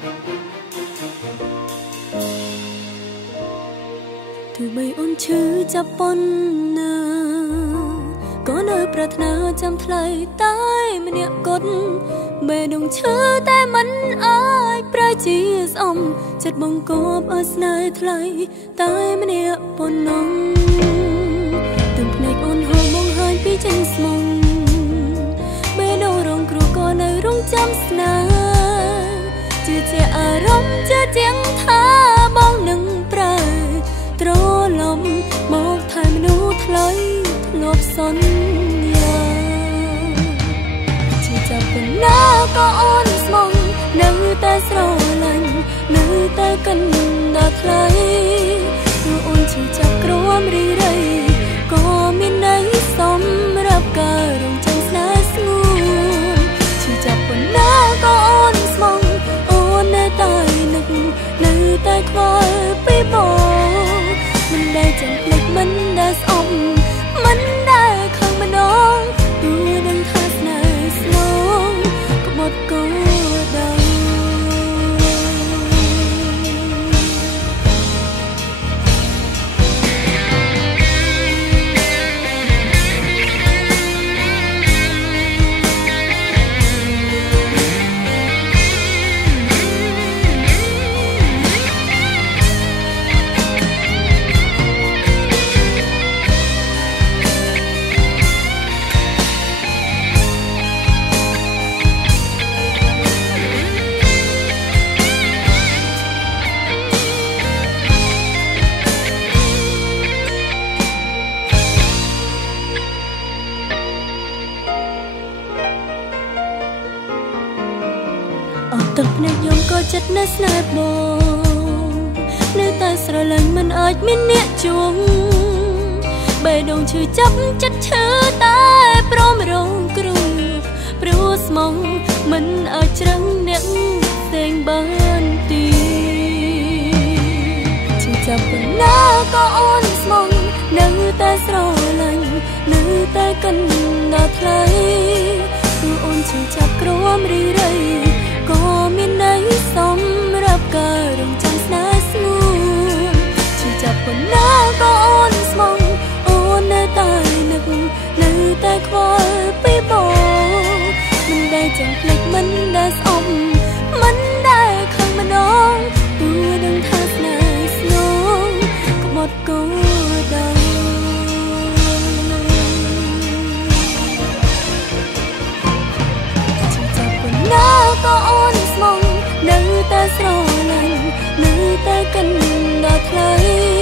ទោះបីអូនឈឺចាប់ប៉ុណ្ណាក៏នៅប្រាថ្នាចាំថ្លៃតែម្នាក់គត់បេះដូងឈឺតែមិនអាចប្រែជាស្អំចិត្តបង្កប់ឲ្យស្នេហ៍ថ្លៃតែម្នាក់ប៉ុណ្ណឹងទឹកភ្នែកអូនហូរបង្ហាញពីចិនស្មុំបេះដូងរងគ្រោះក៏នៅរងចាំស្នេហ៍ជាអារម្មណ៍ជាងថាបងនឹងប្រែត្រឡប់មកថែមនុស្សថ្លៃធ្លាប់សន្យាជាចាប់ប៉ុណ្ណាក៏អូនស្មងនៅតែស្រឡាញ់នៅតែកាន់ដល់ថ្លៃព្រោះអូនឈឺចាប់ក្រំរីរៃក៏មានន័យសម្រាប់ការរងចាំស្នេហ៍ស្ងួនជាចាប់ប៉ុណ្ណាក៏អូនស្មងអូននៅតែនឹកនៅតែខ្វល់ពីបងមិនដែលចាំភ្លេចមិនដែលស្អប់មិនដែលខឹងម្ដងទូនឹងថាស្នេហ៍ស្នងក្បត់ក៏ដល់ទឹកភ្នែកខ្ញុំក៏ចិត្តនៅស្នេហ៍បងនៅតែស្រឡាញ់មិនអាចមានអ្នកជួងបេះដូងឈឺចាប់ចិត្តឈឺតែព្រមរងគ្រោះព្រោះស្មងមិនអាចច្រឹងអ្នកផ្សេងបានទីឈឺចាប់ប៉ុណ្ណាក៏អូនស្មងនៅតែស្រឡាញ់នៅតែកាន់ដល់ថ្លៃព្រោះអូនឈឺចាប់ក្រំរីរៃក៏មានន័យសម្រាប់ការរងចាំស្នេហ៍ស្ងួនឈឺចាប់ប៉ុណ្ណាក៏អូនស្មងអូននៅតែនឹកនៅតែខ្វល់ពីបងមិនដែលចាំភ្លេចមិនដែលស្អប់មិនដែលខឹងម្ដងទូនឹងថាស្នេហ៍ស្នងក្បត់ក៏ដល់ឈឺចាប់ប៉ុណ្ណាក៏អូនស្មងនៅតែស្រឡាញ់នៅតែកាន់ដល់ថ្លៃ